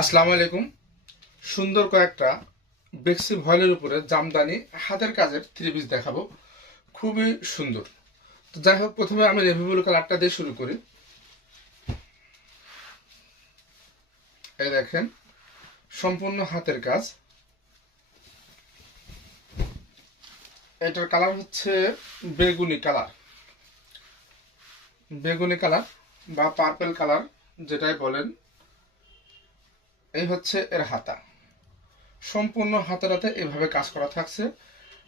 আসসালামু আলাইকুম। সুন্দর কয়েকটা বেক্সি ভয়েলের উপরে জামদানি হাতের কাজের থ্রি দেখাবো। খুবই সুন্দর। তো যাই হোক, প্রথমে আমি রেভিবুল কালারটা দিয়ে শুরু করি। এই দেখেন, সম্পূর্ণ হাতের কাজ। এটার কালার হচ্ছে বেগুনি কালার বেগুনি কালার বা পার্পেল কালার যেটাই বলেন এই হচ্ছে এর হাতা। সম্পূর্ণ হাতের হাতে এভাবে কাজ করা থাকছে।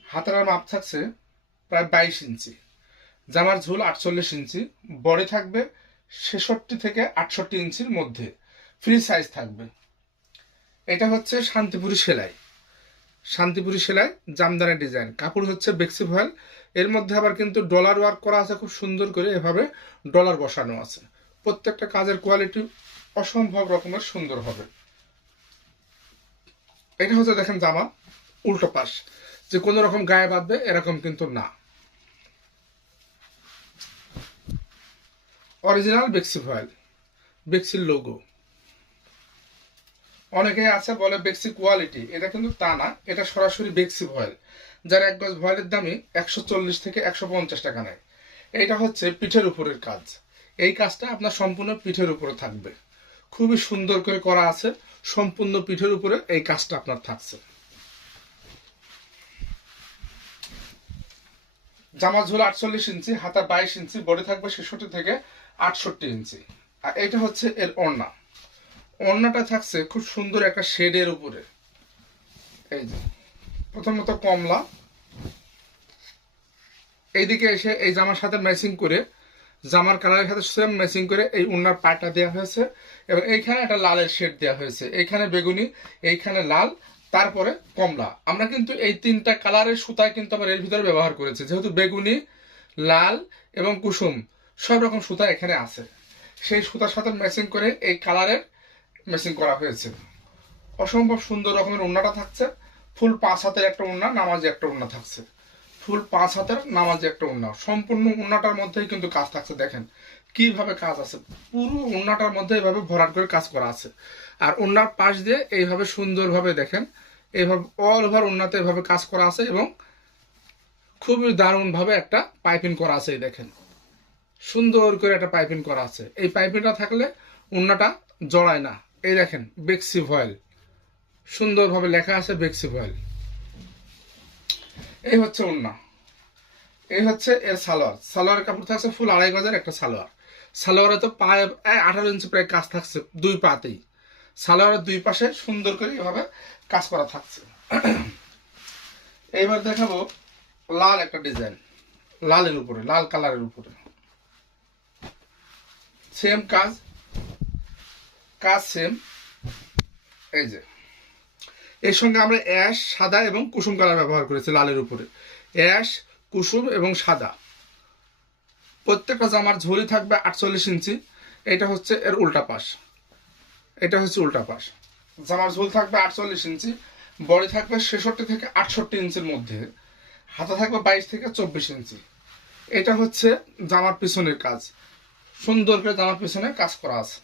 হাতের মাপ থাকছে প্রায় বাইশ ইঞ্চি। জামার ঝুল আটচল্লিশ ইঞ্চি। বডি থাকবে ছেষট্টি থেকে আটষট্টি ইঞ্চির মধ্যে। ফ্রি সাইজ থাকবে। এটা হচ্ছে শান্তিপুরি সেলাই। শান্তিপুরি সেলাই, জামদানি ডিজাইন। কাপড় হচ্ছে বেক্সি ভয়েল এর মধ্যে আবার কিন্তু ডলার ওয়ার্ক করা আছে, খুব সুন্দর করে এভাবে ডলার বসানো আছে। প্রত্যেকটা কাজের কোয়ালিটি অসম্ভব রকমের সুন্দর হবে। এটা হচ্ছে দেখেন জামা, উল্টো পাশ। যে কোনো রকম গায়ে বাঁধবে, এরকম কিন্তু না। অরিজিনাল বেক্সি ভয়েল বেক্সির লোগো অনেকেই আছে বলে বেক্সি কোয়ালিটি এটা কিন্তু তা না, এটা সরাসরি বেক্সি ভয়েল যার এক গজ ভয়েলের দামই একশো চল্লিশ থেকে একশো পঞ্চাশ টাকা নেয়। এটা হচ্ছে পিঠের উপরের কাজ। এই কাজটা আপনার সম্পূর্ণ পিঠের উপরে থাকবে। খুবই সুন্দর করে করা আছে। সম্পূর্ণ পিঠের উপরে এই কাজটা আপনার থাকছে। জামা ঝুল আটচল্লিশ ইঞ্চি, হাতা বাইশ ইঞ্চি, বডি থাকবে ছেষট্টি থেকে আটষট্টি ইঞ্চি। আর এটা হচ্ছে এর ওড়না। ওড়নাটা থাকছে খুব সুন্দর একটা শেডের উপরে। এই যে, প্রথমত কমলা। এইদিকে এসে এই জামার সাথে ম্যাচিং করে জামার কালারের সাথে সেম ম্যাচিং করে এই উন্নার পাটা দেওয়া হয়েছে। এবং এইখানে একটা লালের শেড দেওয়া হয়েছে। এইখানে বেগুনি, এইখানে লাল, তারপরে কমলা। আমরা কিন্তু এই তিনটা কালারের সুতা কিন্তু আমরা এর ভিতরে ব্যবহার করেছি। যেহেতু বেগুনি, লাল এবং কুসুম সব রকম সুতা এখানে আছে। সেই সুতার সাথে ম্যাচিং করে এই কালারের ম্যাচিং করা হয়েছে। অসম্ভব সুন্দর রকমের উন্নাটা থাকছে। ফুল পাঁচ হাতের একটা উন্না, নামাজি একটা উন্না থাকছে। ফুল পাঁচ হাতের নামাজি একটা উন্না। সম্পূর্ণ উন্নাটার মধ্যেই কিন্তু কাজ থাকছে, দেখেন। কীভাবে কাজ আছে? পুরো উন্নাটার মধ্যে এইভাবে ভরাট করে কাজ করা আছে। আর উন্নার পাশ দিয়ে এইভাবে সুন্দরভাবে দেখেন, এইভাবে অল ওভার উন্নাতে এভাবে কাজ করা আছে এবং খুবই দারুণভাবে একটা পাইপিং করা আছে দেখেন। সুন্দর করে একটা পাইপিং করা আছে। এই পাইপিংটা থাকলে উন্নাটা জড়ায় না। এই দেখেন, বেক্সি ভয়েল। সুন্দরভাবে লেখা আছে বেক্সি ভয়েল। এই হচ্ছে উন্না। এই হচ্ছে এর সালোয়ার। সালোয়ার কাপড় থাকছে ফুল আড়াই গজের একটা সালোয়ার। সালোয়ারে তো পায়ে আঠারো ইঞ্চি প্রায় কাজ থাকছে দুই পাতেই। সালোয়ারের দুই পাশে সুন্দর করে এভাবে কাজ করা থাকছে। এইবার দেখাবো লাল একটা ডিজাইন। লালের উপরে, লাল কালারের উপরে। সেম কাজ কাজ সেম এই যে। এর সঙ্গে আমরা অ্যাশ, সাদা এবং কুসুম কালার ব্যবহার করেছি লালের উপরে। অ্যাশ, কুসুম এবং সাদা। প্রত্যেকটা জামার ঝুলি থাকবে আটচল্লিশ ইঞ্চি। এটা হচ্ছে এর উল্টা পাশ। এটা হচ্ছে উল্টা পাশ। জামার ঝুল থাকবে আটচল্লিশ ইঞ্চি। বডি থাকবে ছেষট্টি থেকে আটষট্টি ইঞ্চির মধ্যে। হাতা থাকবে বাইশ থেকে চব্বিশ ইঞ্চি। এটা হচ্ছে জামার পিছনের কাজ। সুন্দর করে জামার পিছনে কাজ করা আছে।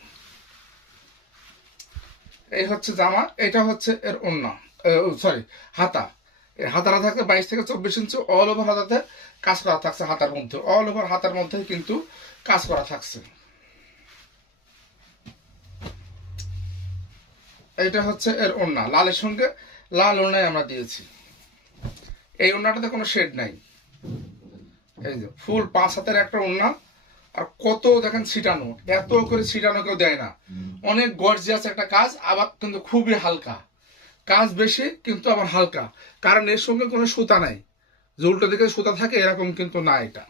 এই হচ্ছে জামা, এটা হচ্ছে এর ওন্না সরি হাতা। এই হাতাটা থাকবে বাইশ থেকে চব্বিশ ইঞ্চি অল ওভার হাতাতে কাজ করা থাকছে হাতার মধ্যে। অল ওভার হাতার মধ্যে কিন্তু কাজ করা থাকছে। এটা হচ্ছে এর ওন্না লালের সঙ্গে লাল ওন্নায় আমরা দিয়েছি। এই ওন্নাটাতে কোনো শেড নাই। এই যে ফুল পাঁচ হাতের একটা ওন্না আর কত দেখেন ছিটানো এত করে ছিটানো কেউ দেয় না। অনেক গর্জিয়াস একটা কাজ আবার কিন্তু খুবই হালকা। কাজ বেশি কিন্তু আবার হালকা। কারণ এর সঙ্গে কোনো সুতা নাই। যে উল্টো দিকে সুতা থাকে এরকম কিন্তু না এটা।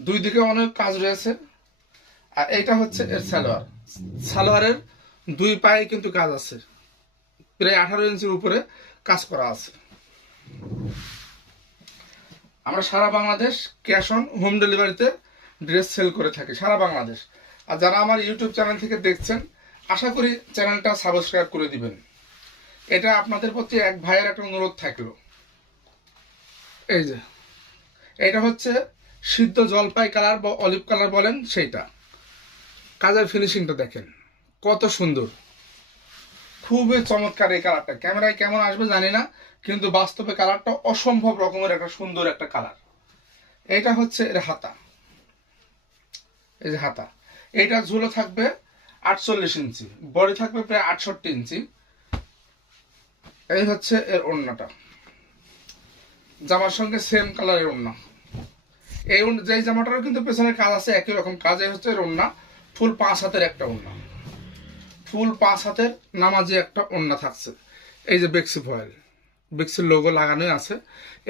দুই দিকে অনেক কাজ রয়েছে। আর এইটা হচ্ছে এর সালোয়ার। সালোয়ারের দুই পায়ে কিন্তু কাজ আছে। প্রায় আঠারো ইঞ্চির উপরে কাজ করা আছে। আমরা সারা বাংলাদেশ ক্যাশ অন হোম ডেলিভারিতে ড্রেস সেল করে থাকি সারা বাংলাদেশ। আর যারা আমার ইউটিউব চ্যানেল থেকে দেখছেন, আশা করি চ্যানেলটা সাবস্ক্রাইব করে দিবেন। এটা আপনাদের প্রতি এক ভাইয়ের একটা অনুরোধ থাকল। এই যে, এটা হচ্ছে সিদ্ধ জলপাই কালার বা অলিভ কালার বলেন সেইটা। কাজের ফিনিশিংটা দেখেন, কত সুন্দর। খুবই চমৎকার এই কালারটা। ক্যামেরায় কেমন আসবে জানি না, কিন্তু বাস্তবে কালারটা অসম্ভব রকমের একটা সুন্দর একটা কালার। এটা হচ্ছে এর হাতা। এই যে হাতা। এইটা ঝুলো থাকবে আটচল্লিশ ইঞ্চি, বডি থাকবে প্রায় আটষট্টি ইঞ্চি। এই হচ্ছে এর ওড়নাটা। জামার সঙ্গে সেম কালারের ওড়না। এই যেই জামাটারও কিন্তু পেছনে কাজ আছে একই রকম কাজ, এই হচ্ছে এর ওড়না। ফুল পাঁচ হাতের একটা ওড়না। ফুল পাঁচ হাতের নামাজি একটা ওড়না থাকছে। এই যে বেক্সি ফয়েল। বেক্সির লোগো লাগানোই আছে।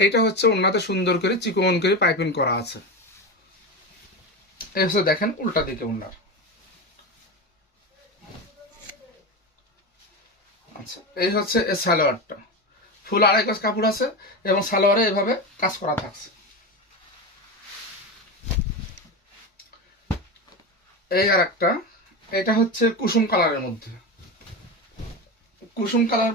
এইটা হচ্ছে ওড়নাতে সুন্দর করে চিকন করে পাইপিং করা আছে। এই দেখেন উল্টা দিকে ওড়নার আচ্ছা এই হচ্ছে সালোয়ারটা। ফুল আড়াই গজ কাপড় আছে এবং সালোয়ারে এভাবে কাজ করা থাকছে। এই আর একটা এটা হচ্ছে কুসুম কালারের মধ্যে। কুসুম কালার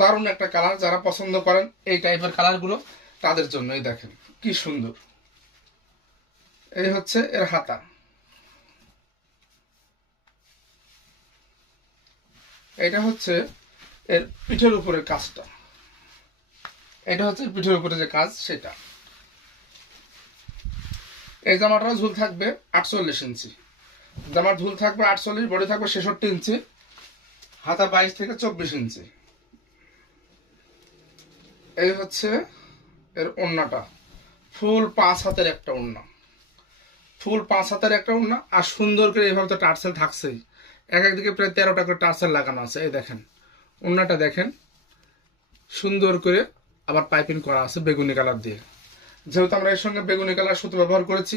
দারুণ একটা কালার, যারা পছন্দ করেন এই টাইপের কালারগুলো তাদের জন্যই দেখেন, কি সুন্দর। এই হচ্ছে এর হাতা। এটা হচ্ছে এর পিঠের উপরের কাজটা। এটা হচ্ছে পিঠের উপরে যে কাজ, সেটা। এই জামাটার ঝুল থাকবে আটচল্লিশ ইঞ্চি। জামার ঝুল থাকবে আটচল্লিশ, বডি থাকবে ছেষট্টি ইঞ্চি। হাতা বাইশ থেকে চব্বিশ ইঞ্চি। এই হচ্ছে এর ওড়নাটা ফুল পাঁচ হাতের একটা ওড়না ফুল পাঁচ হাতের একটা ওড়না আর সুন্দর করে এভাবে তো টার্সেল থাকছেই। এক একদিকে প্রায় তেরোটা করে টার্সেল লাগানো আছে, এই দেখেন। ওড়নাটা দেখেন, সুন্দর করে আবার পাইপিং করা আছে বেগুনি কালার দিয়ে। যেহেতু আমরা এর সঙ্গে বেগুনি কালার সুতো ব্যবহার করেছি,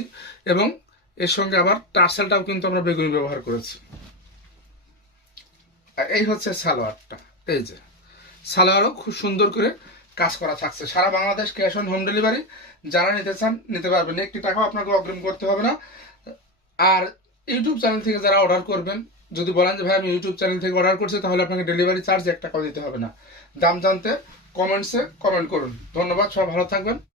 এবং এর সঙ্গে আবার টার্সেলটাও কিন্তু আমরা বেগুনি ব্যবহার করেছি। এই হচ্ছে সালোয়ারটা, এই যে। সালোয়ারও খুব সুন্দর করে কাজ করা থাকছে। সারা Bangladesh cash on home delivery যারা নিতে চান, নিতে পারবেন একটি টাকাও আপনাকে অগ্রিম করতে হবে না। আর ইউটিউব চ্যানেল থেকে যারা অর্ডার করবেন, যদি বলেন যে, ভাই, আমি ইউটিউব চ্যানেল থেকে অর্ডার করছি, তাহলে আপনাকে ডেলিভারি চার্জ এক টাকাও দিতে হবে না। দাম জানতে কমেন্টসে কমেন্ট করুন। ধন্যবাদ, সবাই ভালো থাকবেন।